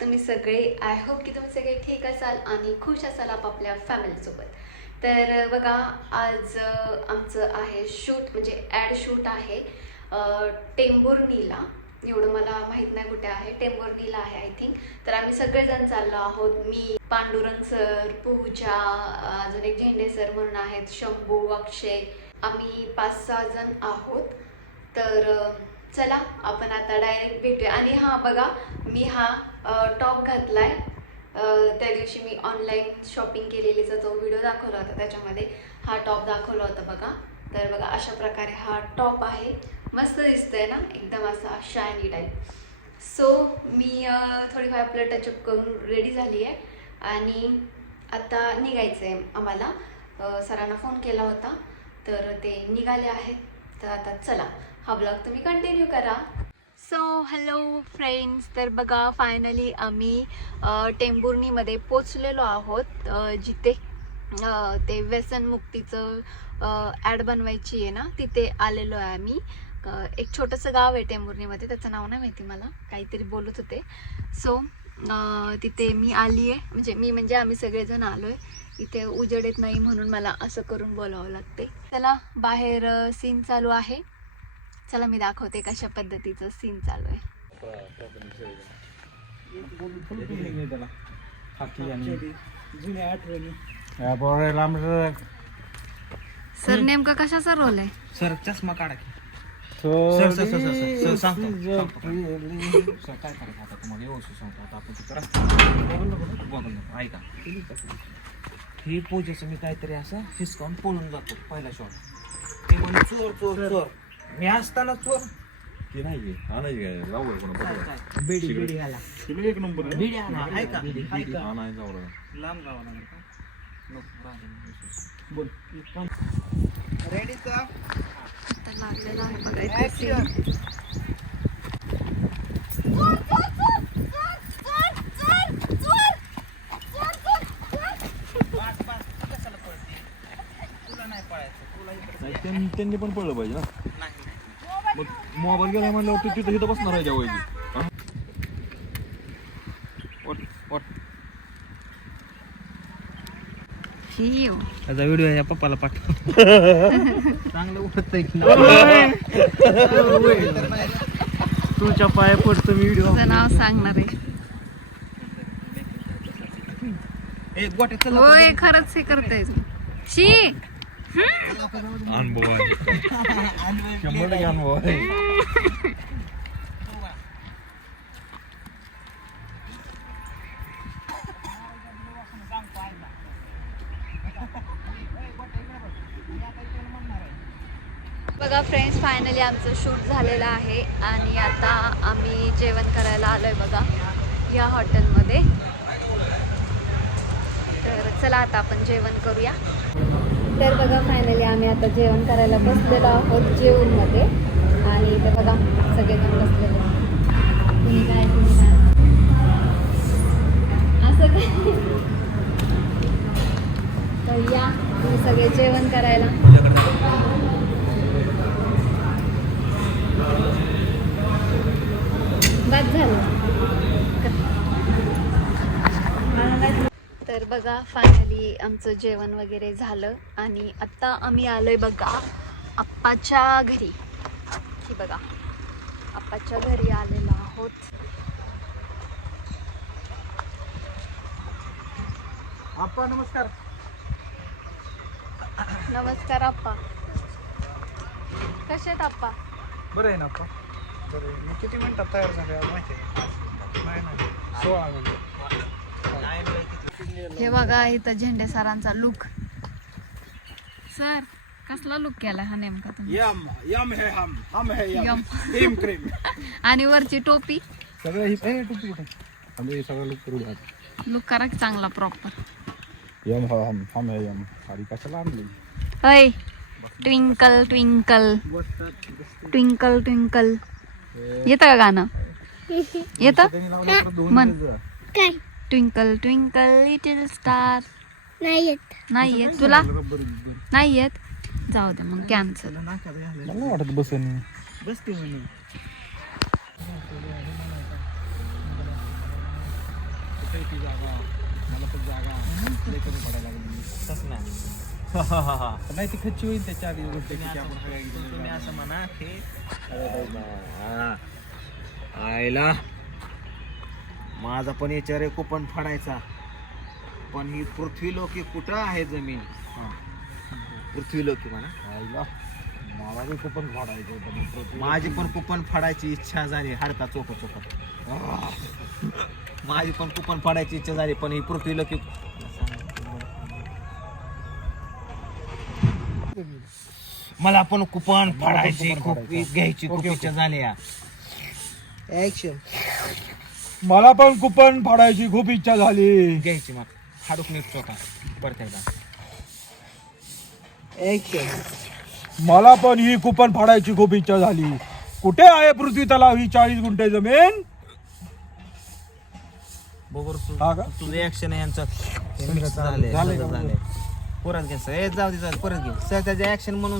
आहात तुम्ही सगळे आय होप की तुम्ही सगळे ठीक असाल आणि खुश असाल आपापल्या फॅमिलीसोबत तर बघा आज आमचं आहे शूट म्हणजे ॲड शूट आहे टेंबुर्नीला एवढं मला माहीत नाही कुठे आहे. टेंबुर्नीला आहे आय थिंक तर आम्ही सगळेजण चाललो आहोत. मी पांडुरंग सर पूजा अजून एक झेंडे सर म्हणून आहेत शंभू अक्षय. आम्ही पाच सहा जण आहोत. तर चला आपण आता डायरेक्ट भेटूया. आणि हा बघा मी हा टॉप घातलाय. आहे त्या दिवशी मी ऑनलाईन शॉपिंग केलेलीचा जो व्हिडिओ दाखवला होता त्याच्यामध्ये हा टॉप दाखवला होता बघा. तर बघा अशा प्रकारे हा टॉप आहे. मस्त दिसतंय ना? एकदम असा शायनी टाईप सो मी थोडीफार आपलं टचअप करून रेडी झाली आहे आणि आता निघायचं आहे आम्हाला सरांना फोन केला होता. तर ते निघाले आहेत. तर आता चला हा ब्लॉग तुम्ही कंटिन्यू करा. सो हॅलो फ्रेंड्स तर बघा फायनली आम्ही टेंबुर्णीमध्ये पोचलेलो आहोत. जिथे ते व्यसनमुक्तीचं ॲड बनवायची आहे ना तिथे आलेलो आहे आम्ही. एक छोटंसं गाव आहे टेंबुर्णीमध्ये त्याचं नाव नाही माहिती मला. काहीतरी बोलत होते. सो तिथे मी आली आहे. म्हणजे मी म्हणजे आम्ही सगळेजण आलो आहे इथे उजेड येत नाही म्हणून मला असं करून बोलावं लागते. चला बाहेर सीन चालू आहे. चला मी दाखवते कशा पद्धतीचं सीन चालू आहे. सर नेमका कशाचा रोल आहे? सर चष्मा काढा की. Sir sir sir sir sir सांगतो सांगतो काय. सर काय करायचं आता तुम्हाला? व्यवस्थित सांगतो. आता आपण बघून ऐका. ही पूजेचं मी काहीतरी असं हिसकावून पळून जातो पहिला शॉट ते म्हणे चोर चोर चोर. मी असताना चोर ते नाहीये. आणायची काय? लावू कोणा काय, पटवा काय? बेडी बेडी आला एक नंबर बेडी आला ऐका ऐका. आणाय जाऊ लांब जावं लागेल का? नको बोल रेडी का आता लागलेलं आहे बघा इथे scene. तुला नाही पळायचं तुला इकडे नाही त्यांनी त्यांनी पण पडलं पाहिजे ना. नाही नाही. मोबाईल गेला म्हणल्यावर तू तिथं तिथं बसणार आहे जेवायची. त्याचा व्हिडिओ या पप्पाला पाठव चांगलं उठत तुमच्या पाया पडतो मी व्हिडिओ नाव सांगणार आहे. खरंच हे करताय. शी! अनुभव आहे. शंभर टक्के अनुभव आहे. बघा फ्रेंड्स फायनली आमचं शूट झालेलं आहे आणि आता आम्ही जेवण करायला आलो आहे बघा या हॉटेलमध्ये तर चला आता आपण जेवण करूया. तर बघा फायनली आम्ही आता जेवण करायला बसलेलो आहोत जेवणमध्ये. आणि इथे बघा सगळेजण बसलेले तुम्ही काय तुम्ही काय? असं काय? तर या तुम्ही सगळे जेवण करायला. बाद झालं. तर बघा फायनली आमचं जेवण वगैरे झालं आणि आत्ता आम्ही आलोय बघा आप्पाच्या घरी. ही बघा आप्पाच्या घरी आलेलो आहोत. आप्पा नमस्कार. नमस्कार आप्पा. कसे आहेत आप्पा? बरं आहे ना आप्पा? बरं. मी किती मिनिटात तयार झाले माहिती आहे नाही नाही. सोळा मिनिट. हे बघा इथं झेंडे सरांचा लुक सर कसला लुक केला हा नेमका तुम्ही? यम यम है हम हम है यम. यम. क्रीम क्रीम आणि वरची टोपी? सगळं ही ए, टुपी कुठे? आम्ही सगळं लोक करू द्या लुक करा की चांगला प्रॉपर यम हा हम हम है यम. साडी कशाला आणली? अय ट्विंकल ट्विंकल ट्विंकल ट्विंकल येतं का गाणं? येतं? म्हण. ट्विंकल ट्विंकल लिटिल स्टार नाही येत. नाही येत. तुला? नाही येत? जाऊ दे मग कॅन्सल मला वाटत बसून बस की म्हणे. ती जागा? मला पण जागा. लय कमी पडायला लागली. तसं नाही. नाही ती खच्ची होईल त्याच्या आधी. तुम्ही असं- म्हणा आयला. माझा पण याच्यावर एक कुपन फाडायचा. पण ही पृथ्वी लोकी कुठं आहे जमीन? पृथ्वी लोकी म्हणा. आईला मला बी कुपन फाडायचं होतं मी पृथ्वी- माझी पण कुपन फाडायची इच्छा झाली हाडका चोख चोख. माझी पण कुपन फाडायची इच्छा झाली पण ही पृथ्वी लोकी मला पण कुपन फाडायची खूप. घ्यायची खूप इच्छा झाली या. मला पण कुपन फाडायची खूप इच्छा झाली. घ्यायची मग हाडूक नीट चोखा परत एकदा. मला पण ही कुपन फाडायची खूप इच्छा झाली. कुठे आहे पृथ्वी तलाव? ही चाळीस गुंठे जमीन? हा का? तुझं ऍक्शन यांचं. झालंय, का? झाले परत घे सर जाऊ दे जाऊ दे, परत घे. सर त्याचे ऍक्शन म्हणून